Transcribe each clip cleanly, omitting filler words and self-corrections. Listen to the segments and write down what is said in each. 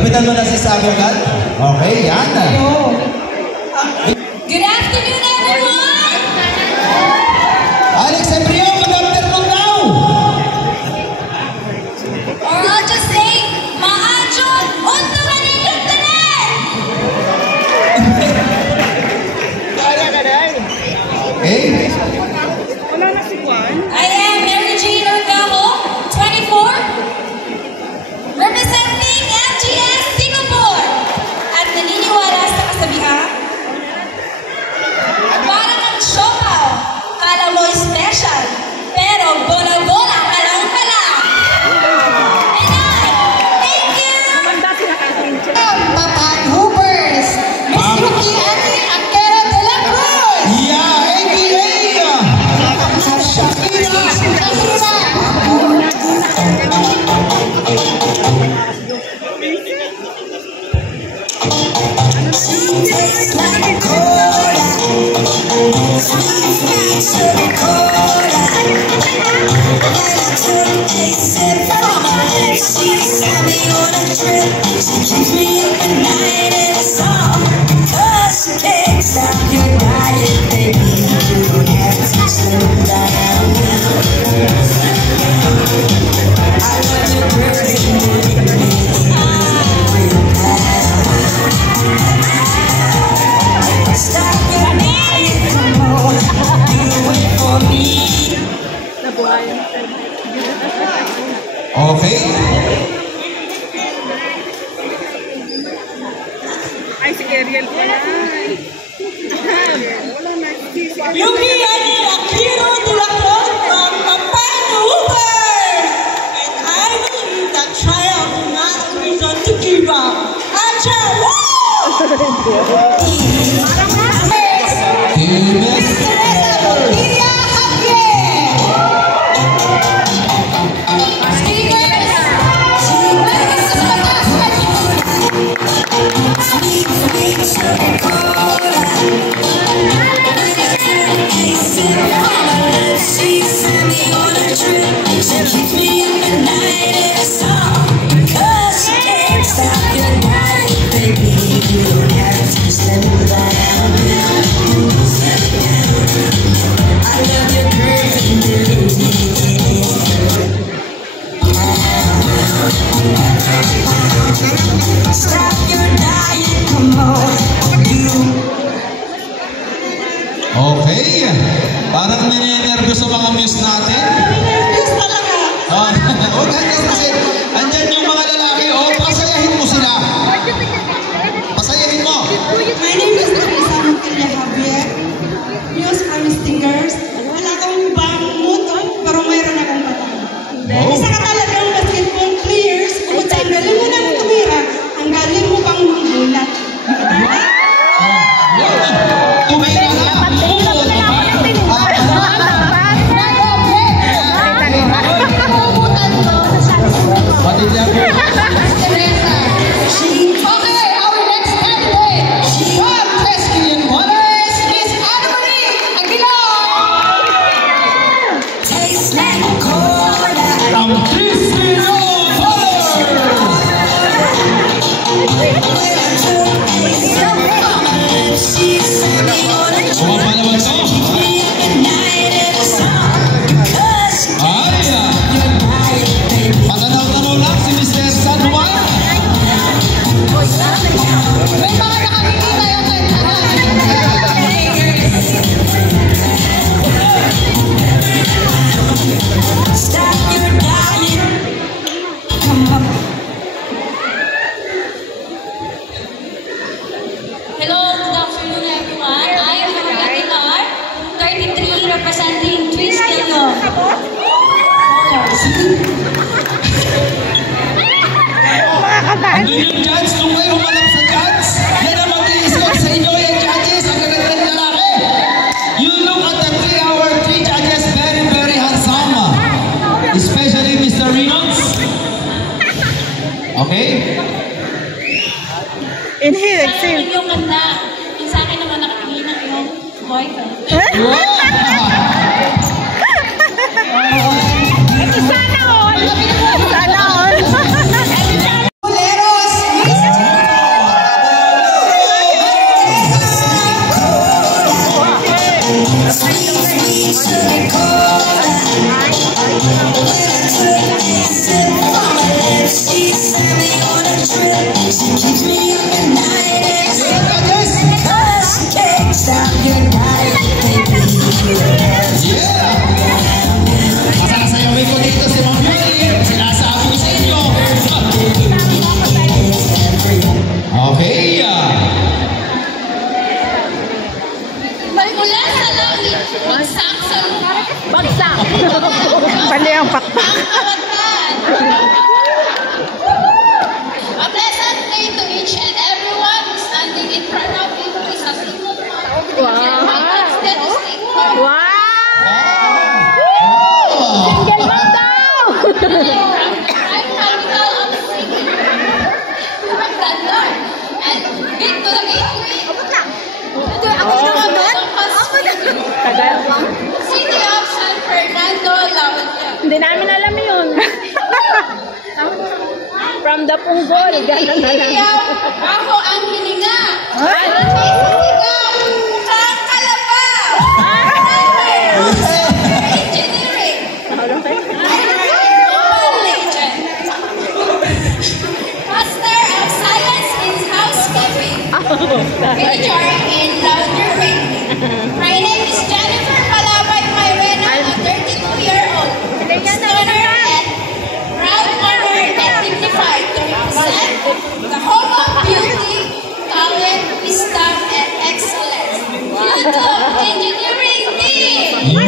Lapitan mo na si Sabi agad. Okay, yan na. Good afternoon, everyone! Alex Embryo, good afternoon now! Or I'll just say, Maachon, unto manilig tanan! Okay. I am Mary Jean Orgajo, 24, representing MGS Singapore, at naniniwala sa kasabihan, para ng siopaw, kala mo special, pero bola-bola ka lang pala. And thank you! Papa Hoopers, Miss Yuki Annie Akera de la Cruz! Yeah, ABA! Shakira! Okay. Ay, si Ariel pa yan. Yuki Annie Akera de la Cruz from Papa Hoopers! And I believe that trial will not reason to give up. Acha! Okay. Parang nininervous sa mga muse natin. Nervous talaga. O, kasi andyan yung mga lalaki. O, pasayahin mo sila. Pasayahin mo. My name is Teresa Montilla Javier. Muse Army Stingers. Wala akong bang muto, pero mayroon akong katang. Isa ka talagang basketball players. Kung sa galing mo nang tumira, ang galing mo pang manggulat. Tumira na. Okay, our next candidate from Tesquillian Waters is Anna-Marie Aguilar! Taste like cola. From Tesquillian Waters! Kumapa naman to. Patanaw-tanaw lang si Mr. San Juan. May mga nakakikita yung kanya. Stop your dying. Come up. Hello, good afternoon everyone. I am Anna-Marie Aguilar, 33, representing Tesquillian. Andun yung judge, nung kayo humalap sa judge, yan ang mag-i-escort sa inyo yung judges, ang gagandang lalaki. You look at the 3 judges, very, very handsome. Especially Mr. Reynolds. Okay? Inhale, Sana exhale. yung ganda. Yung sa akin naman nakikita yung boyfriend. Sana all. Sana all. Boleros, Miss Sasayawin ko dito si Ma'am Yuri. Sinasabi sa inyo. Okay. Magmula sa langit, bagsak sa lupa. Bagsak. Pali ang pakpak. A pleasant day to each and everyone who's standing in front of you is a single one. Wow. Wow. Single mom daw. From the right capital of the city, from the north, and get to the gateway. Tagal. City of San Fernando, Lavandia. Hindi namin alam yun. From the Punggol, gano'n na lang. Ako ang hininga. Ay! Ikaw ang kalabaw. Engineering. Legend. Master of Science in Housekeeping. Major in Laundry. My name is Jennifer Palabay Mayrena, a 32-year-old. Stoner and proud owner and dignified to represent the home of beauty, talent, wisdom, and excellence. YouTube Engineering Team!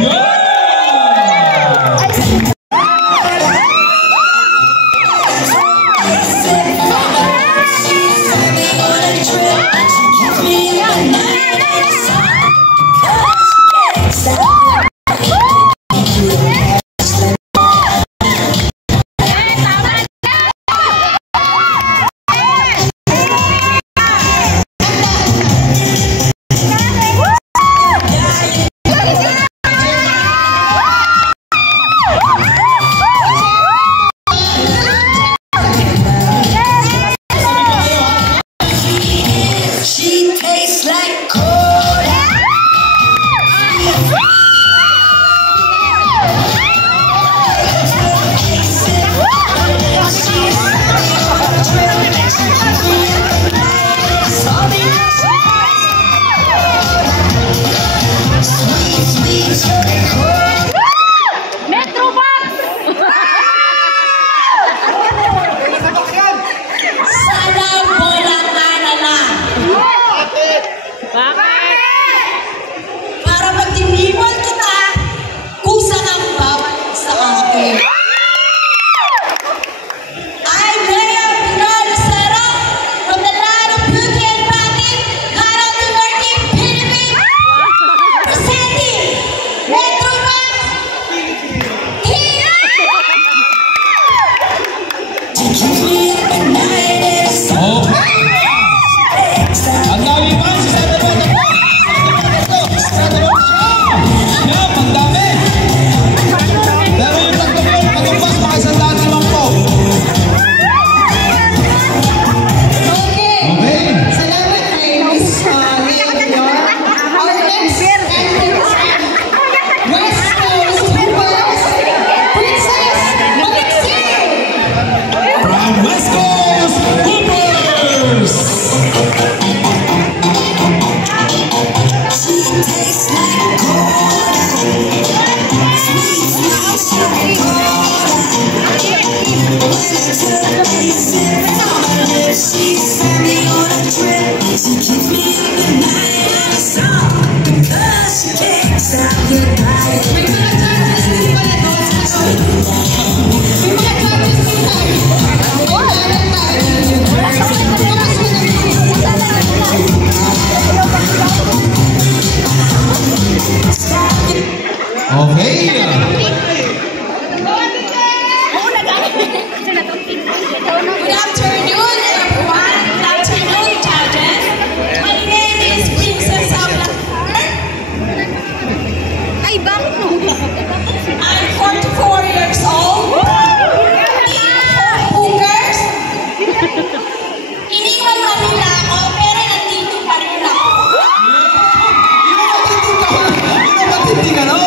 Hindi ka no?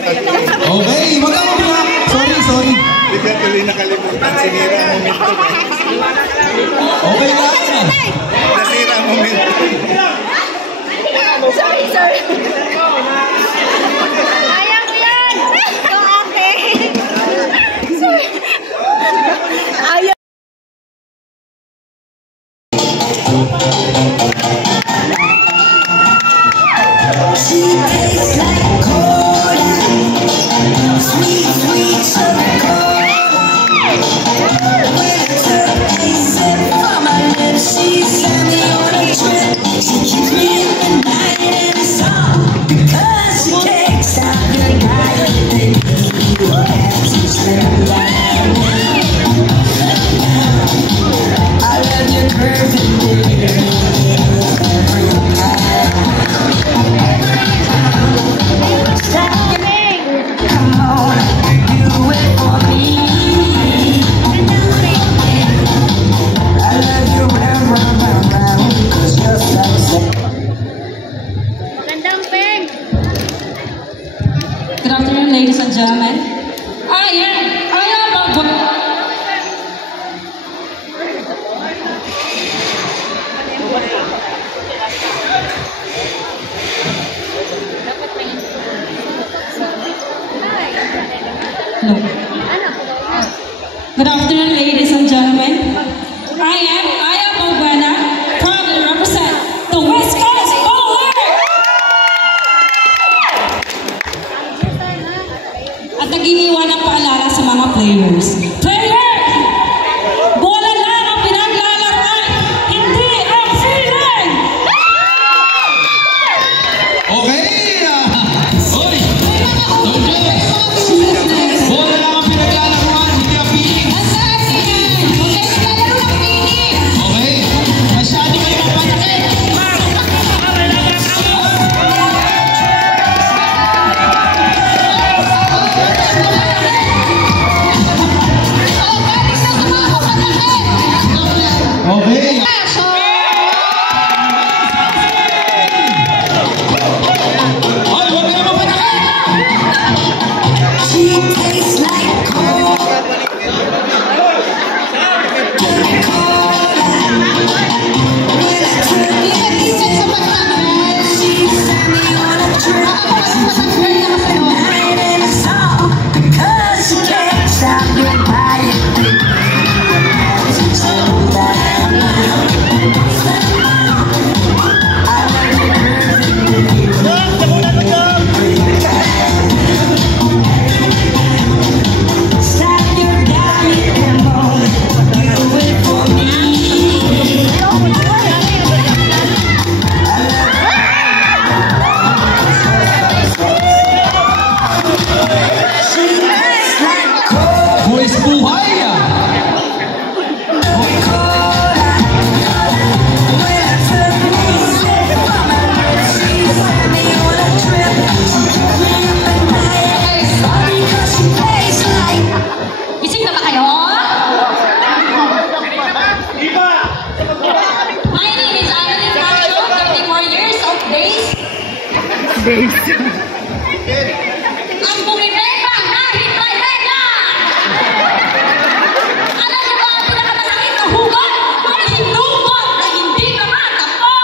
Okay, wag kang umiyak. Sorry. Hindi ka tuloy nakalimutan. Sinira ang momentum. Okay lang. Nasira ang momentum. Sorry. Ayaw ko yan. Ito ate. Sorry. Ayaw. She tastes like cola, sweet chocolate. When I took a sip from her lips, she sent me on a trip. She keeps me in the night in a song because she can't stop the night. You have to spend the night. I love your curves and Good afternoon, ladies and gentlemen. I am a Good afternoon, ladies and gentlemen. I am Buena, proudly represent the West Coast Bowler. At nag-iniwan ng paalala sa mga players. Player! Bola lang ang pinaglalaroan, hindi ang feeling! Okay. Hoy. Bola lang ang pinaglalaroan, hindi ang feeling. Okay. Masyado kayo mapatake. Okay. Hoy, huwag kayo mapatake. she tastes like cola. When I took a sip from her lips, she sent me on a trip. She keeps me up at night in a song because she can't stop the night. Slow down. I love your curves and stop your dying and moan. Do it for me. She tastes like cola. Boys buhay. When I took a sip from her lips, she sent me on a trip. She keeps me up at night. Sorry 'cause she tastes like. Gising na ba kayo? My name is Annalyn Castro, 34 years of age. Ang bumibenta kahit may regla! Alam niyo ba ang pinakamalaki na hugot? Ay hinugot na hindi nakatakbo!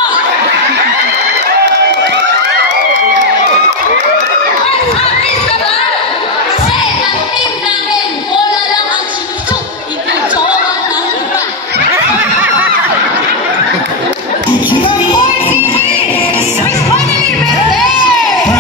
Mas happy ka ba? Kasi ang team namin, bola lang ang sinusok, hindi jowa ng iba. It's finally birthday!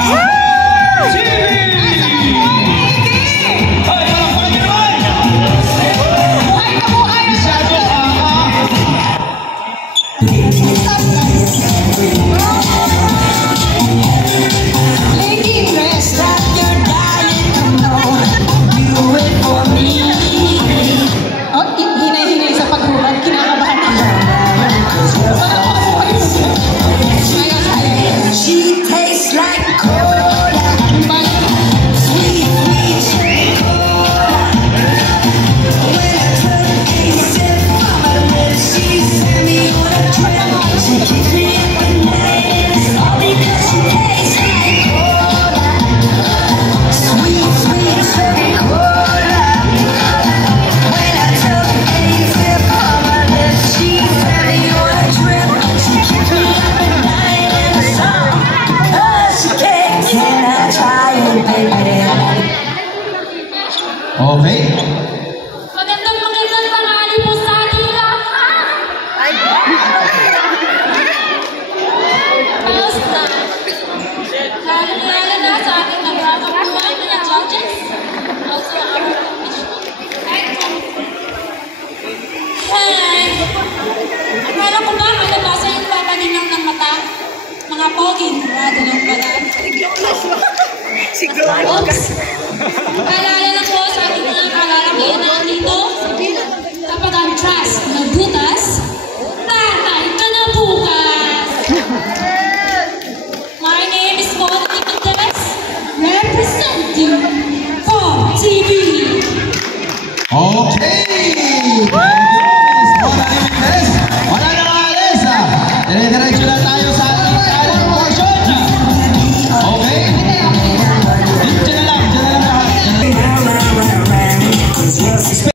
Oops! Paalala lang po sa ating mga kalalakihan na dito. Kapag ang trust nagbutas, tatay ka na bukas! My name is Bonnie Mendez, representing for TV. Okay!